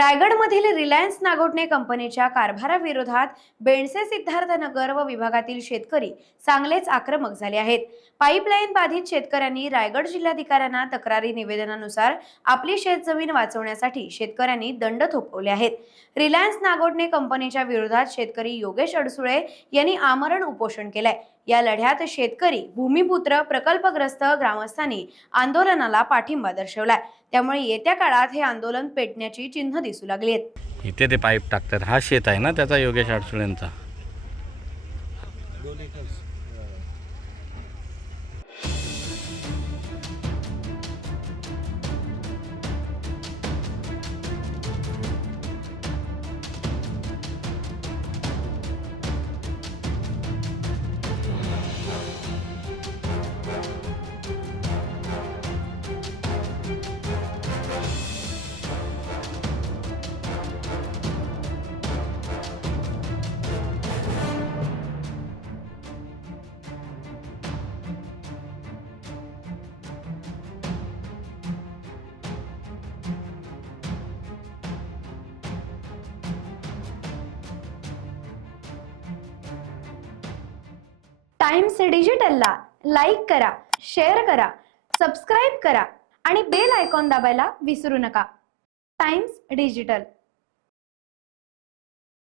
रायगडमधील रिलायन्स नागोठणे कंपनीच्या कारभाराविरोधात बेडसे सिद्धार्थनगर व विभागातील शेतकरी चांगलेच आक्रमक झाले आहेत। पाईपलाईन बाधित शेतकऱ्यांनी रायगड जिल्हाधिकाऱ्यांना तक्रारी निवेदनानुसार आपली शेतजमीन वाचवण्यासाठी शेतकऱ्यांनी दंड थोपवले आहेत। रिलायन्स नागोठणे कंपनीच्या विरोधात शेतकरी योगेश अडसुळे यांनी आमरण उपोषण केलंय। या लढ्यात शेतकरी, भूमिपुत्र, प्रकल्पग्रस्त ग्रामस्थांनी आंदोलनाला पाठिंबा दर्शवलाय। त्यामुळे येत्या काळात हे आंदोलन पेटण्याची चिन्ह दिसू लागली आहेत। इथे ते पाईप टाकतात, हा शेत आहे ना त्याचा, योगेश अडसुळेंचा। टाइम्स डिजिटलला लाईक करा, शेअर करा, सबस्क्राइब करा आणि बेल आयकॉन दाबायला विसरू नका। Times digital.